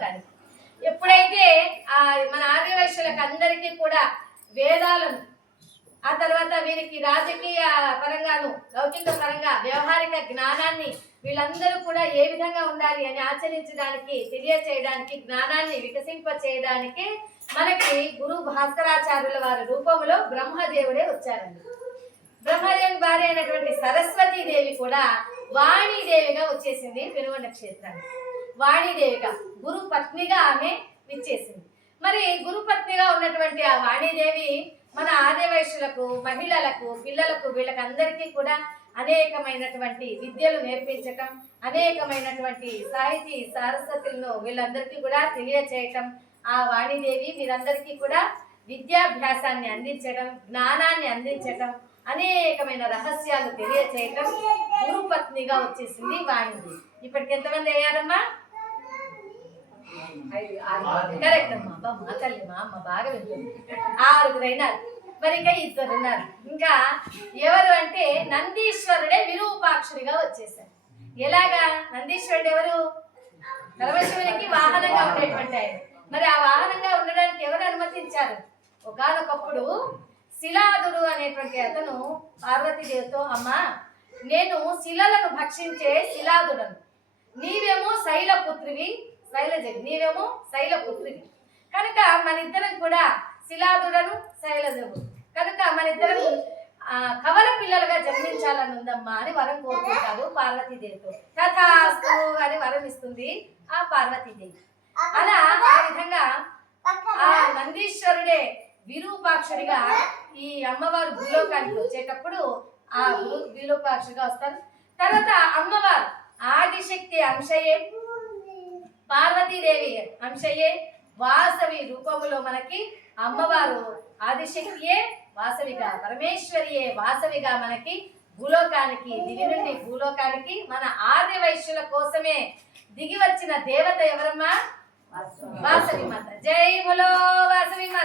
భూలోకానికి. ఎప్పుడైతే మన ఆర్యవైశ్యులకు అందరికీ కూడా వేదాలను, ఆ తర్వాత వీరికి రాజకీయ పరంగాను లౌకిక పరంగా వ్యవహారిక జ్ఞానాన్ని వీళ్ళందరూ కూడా ఏ విధంగా ఉండాలి అని ఆచరించడానికి, తెలియచేయడానికి, జ్ఞానాన్ని వికసింప చేయడానికి మనకి గురు భాస్కరాచార్యుల వారి రూపంలో బ్రహ్మదేవుడే వచ్చారండి. బ్రహ్మదేవుని భార్య అయినటువంటి సరస్వతీదేవి కూడా వాణీదేవిగా వచ్చేసింది పెనుగొండ క్షేత్రానికి. వాణీదేవిగా గురు పత్నిగా ఆమె విచ్చేసింది. మరి గురు పత్నిగా ఉన్నటువంటి ఆ వాణీదేవి మన ఆర్యవైశ్యులకు, మహిళలకు, పిల్లలకు, వీళ్ళకందరికీ కూడా అనేకమైనటువంటి విద్యలు నేర్పించటం, అనేకమైనటువంటి సాహితీ సరస్వతులను వీళ్ళందరికీ కూడా తెలియచేయటం, ఆ వాణీదేవి వీరందరికీ కూడా విద్యాభ్యాసాన్ని అందించడం, జ్ఞానాన్ని అందించటం, అనేకమైన రహస్యాలు తెలియచేయటం గురుపత్నిగా వచ్చేసింది వాణిదేవి. ఇప్పటికి ఎంతమంది అయ్యారమ్మా? కరెక్ట్ అమ్మా. మా తల్లి, మా అమ్మ బాగా వింటుంది. 6 అయినారు. మరి ఇంకా 2 ఉన్నారు. ఇంకా ఎవరు అంటే నందీశ్వరుడే విరూపాక్షుడిగా వచ్చేసారు. ఎలాగా? నందీశ్వరుడు ఎవరు? పరమశివునికి వాహనంగా ఉండేటువంటి ఆయన. మరి ఆ వాహనంగా ఉండడానికి ఎవరు అనుమతించారు? ఒకానొకప్పుడు శిలాదుడు అనేటువంటి అతను పార్వతీదేవితో, అమ్మా నేను శిలలను భక్షించే శిలాదుడను, నీవేమో శైలపుత్రివి, శైలజవి, నీవేమో శైలపుత్రివి, కనుక మన ఇద్దరం కూడా శిలాదుడను శైలజవు కనుక మన ఇద్దరం కవల పిల్లలుగా జన్మించాలని ఉందమ్మా అని వరం కోరుకుంటారు పార్వతీదేవితో. తథాస్తు అని వరం ఇస్తుంది ఆ పార్వతీదేవి. అలా ఆ విధంగా ఆ నందీశ్వరుడే విరూపాక్షుడిగా ఈ అమ్మవారు భూలోకానికి వచ్చేటప్పుడు ఆ విరూపాక్షుడిగా వస్తారు. తర్వాత అమ్మవారు ఆదిశక్తి అంశయే, పార్వతీదేవి అంశయే, వాసవి రూపములో మనకి అమ్మవారు ఆదిశక్తియే వాసవిగా, పరమేశ్వరియే వాసవిగా మనకి భూలోకానికి, దిగి నుండి భూలోకానికి మన ఆర్యవైశ్యుల కోసమే దిగి వచ్చిన దేవత ఎవరమ్మా? వాసవి మాత. జై బలో వాసవి మాత.